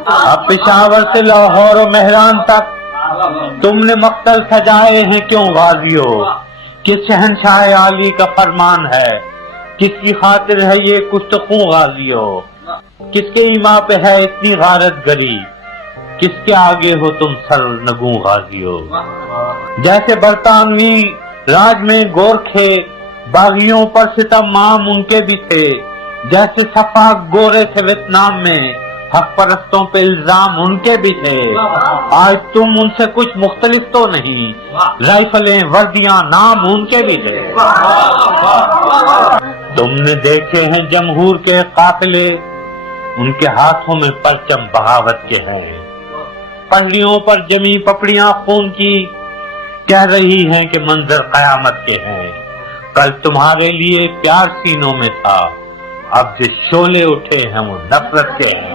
अब पेशावर से लाहौर और मेहरान तक तुमने मक्तल सजाए हैं क्यों गाजियो? किस शहंशाह आली का फरमान है, किसकी खातिर है ये कुस्तखू गाजियो? किसके ईमा पे है इतनी गारत गरी, किसके आगे हो तुम सरनगू गाजियो? जैसे बरतानवी राज में गोरखे बागियों पर सितम माम उनके भी थे, जैसे सफाक गोरे थे वियतनाम में हक परस्तों पे इल्जाम उनके भी थे। आज तुम उनसे कुछ मुख्तलिफ तो नहीं, राइफलें वर्दियां नाम उनके भी थे। तुमने देखे हैं जमहूर के काफिले, उनके हाथों में परचम बगावत के हैं, पल्लियों पर जमी पपड़ियां खून की कह रही हैं कि मंजर कयामत के हैं। कल तुम्हारे लिए प्यार सीनों में था, अब जो शोले उठे हैं वो नफरत के हैं।